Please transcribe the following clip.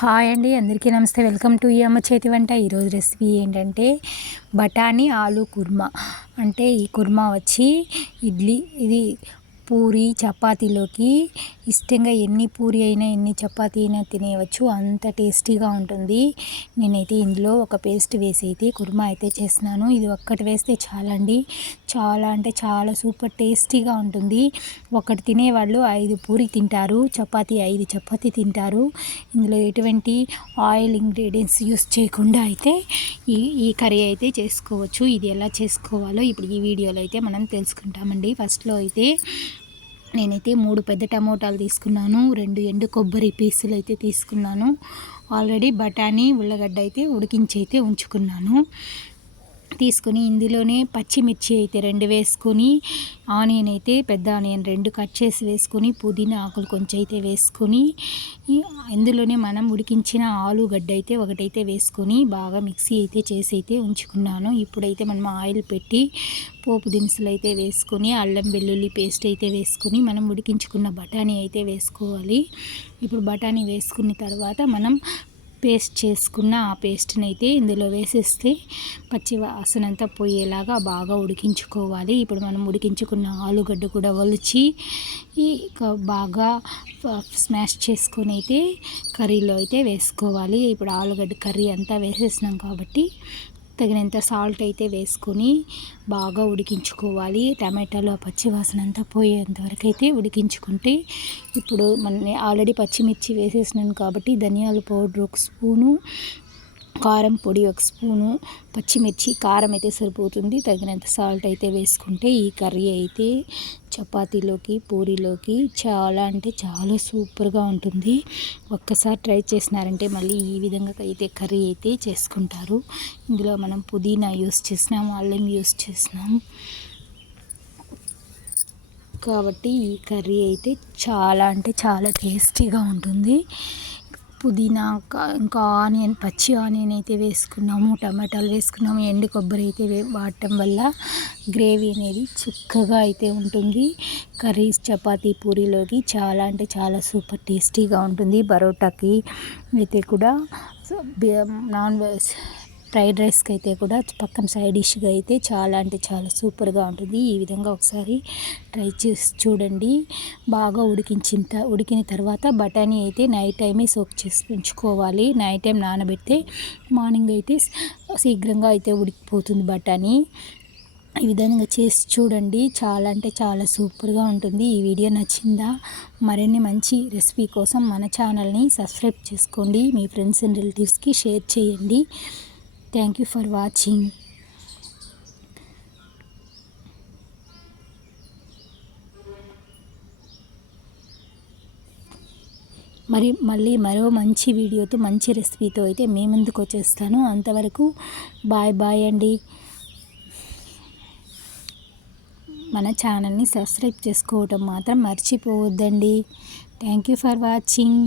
Hi అండి, అందరికీ నమస్తే. వెల్కమ్ టు ఈ అమ్మ చేతి వంట. ఈరోజు రెసిపీ ఏంటంటే బఠానీ ఆలు కుర్మా. అంటే ఈ కుర్మా వచ్చి ఇది పూరి చపాతీలోకి ఇష్టంగా ఎన్ని పూరి అయినా ఎన్ని చపాతీ అయినా తినేయవచ్చు, అంత టేస్టీగా ఉంటుంది. నేనైతే ఇందులో ఒక పేస్ట్ వేసి అయితే కుర్మా అయితే చేస్తున్నాను. ఇది ఒక్కటి వేస్తే చాలండి, చాలా అంటే చాలా సూపర్ టేస్టీగా ఉంటుంది. ఒకటి తినేవాళ్ళు 5 పూరి తింటారు, 5 చపాతీ తింటారు. ఇందులో ఎటువంటి ఆయిల్ ఇంగ్రీడియంట్స్ యూస్ చేయకుండా అయితే ఈ కర్రీ అయితే చేసుకోవచ్చు. ఇది ఎలా చేసుకోవాలో ఇప్పుడు ఈ వీడియోలో అయితే మనం తెలుసుకుంటామండి. ఫస్ట్లో అయితే నేనైతే 3 పెద్ద టమోటాలు తీసుకున్నాను, 2 ఎండు కొబ్బరి పీసులు అయితే తీసుకున్నాను. ఆల్రెడీ బఠానీ ఉల్లగడ్డ అయితే ఉడికించి అయితే ఉంచుకున్నాను. తీసుకొని ఇందులోనే పచ్చిమిర్చి అయితే 2 వేసుకొని, ఆనియన్ అయితే పెద్ద ఆనియన్ 2 కట్ చేసి వేసుకొని, పుదీనా ఆకులు కొంచెం అయితే వేసుకొని, ఇందులోనే మనం ఉడికించిన ఆలుగడ్డ అయితే ఒకటైతే వేసుకొని బాగా మిక్సీ అయితే చేసి అయితే ఉంచుకున్నాను. ఇప్పుడైతే మనం ఆయిల్ పెట్టి పోపు దినుసులు అయితే వేసుకొని, అల్లం వెల్లుల్లి పేస్ట్ అయితే వేసుకొని, మనం ఉడికించుకున్న బఠానీ అయితే వేసుకోవాలి. ఇప్పుడు బఠానీ వేసుకున్న తర్వాత మనం పేస్ట్ చేసుకున్న ఆ పేస్ట్ని అయితే ఇందులో వేసేస్తే పచ్చి వాసన అంతా పోయేలాగా బాగా ఉడికించుకోవాలి. ఇప్పుడు మనం ఉడికించుకున్న ఆలుగడ్డ కూడా ఒలిచి బాగా స్మాష్ చేసుకొని అయితే కర్రీలో అయితే వేసుకోవాలి. ఇప్పుడు ఆలుగడ్డ కర్రీ అంతా వేసేసినాం కాబట్టి తగినంత సాల్ట్ అయితే వేసుకొని బాగా ఉడికించుకోవాలి. టమాటాలు ఆ పచ్చి వాసన అంతా పోయేంత వరకు అయితే ఉడికించుకుంటే, ఇప్పుడు మనం ఆల్రెడీ పచ్చిమిర్చి వేసేసినాను కాబట్టి ధనియాల పౌడర్ 1 స్పూను, కారం పొడి 1 స్పూను, పచ్చిమిర్చి కారం అయితే సరిపోతుంది, తగినంత సాల్ట్ అయితే వేసుకుంటే ఈ కర్రీ అయితే చపాతీలోకి పూరీలోకి చాలా అంటే చాలా సూపర్గా ఉంటుంది. ఒక్కసారి ట్రై చేసినారంటే మళ్ళీ ఈ విధంగా అయితే కర్రీ అయితే చేసుకుంటారు. ఇందులో మనం పుదీనా యూస్ చేసినాము, అల్లం యూస్ చేసినాము కాబట్టి ఈ కర్రీ అయితే చాలా అంటే చాలా టేస్టీగా ఉంటుంది. పుదీనా ఇంకా ఆనియన్, పచ్చి ఆనియన్ అయితే వేసుకున్నాము, టమాటాలు వేసుకున్నాము, ఎండు కొబ్బరి అయితే వాడటం వల్ల గ్రేవీ అనేది చిక్కగా అయితే ఉంటుంది. కర్రీస్ చపాతీ పూరీలోకి చాలా అంటే చాలా సూపర్ టేస్టీగా ఉంటుంది. పరోటాకి అయితే కూడా, నాన్ వెజ్ ఫ్రైడ్ రైస్కి అయితే కూడా పక్కన సైడ్ డిష్గా అయితే చాలా అంటే చాలా సూపర్గా ఉంటుంది. ఈ విధంగా ఒకసారి ట్రై చేసి చూడండి. బాగా ఉడికిన తర్వాత బఠానీ అయితే నైట్ టైమే సోక్ చేసి ఉంచుకోవాలి. నైట్ టైం నానబెడితే మార్నింగ్ అయితే శీఘ్రంగా అయితే ఉడికిపోతుంది బఠానీ. ఈ విధంగా చేసి చూడండి, చాలా అంటే చాలా సూపర్గా ఉంటుంది. ఈ వీడియో నచ్చిందా? మరిన్ని మంచి రెసిపీ కోసం మన ఛానల్ని సబ్స్క్రైబ్ చేసుకోండి, మీ ఫ్రెండ్స్ అండ్ రిలేటివ్స్కి షేర్ చేయండి. Thank you for watching. మళ్ళీ మరో మంచి వీడియోతో మంచి రెసిపీతో అయితే మీ ముందుకు వచ్చేస్తాను. అంతవరకు బాయ్ అండి. మన ఛానల్ని సబ్స్క్రైబ్ చేసుకోవటం మాత్రం మర్చిపోవద్దండి. Thank you for watching.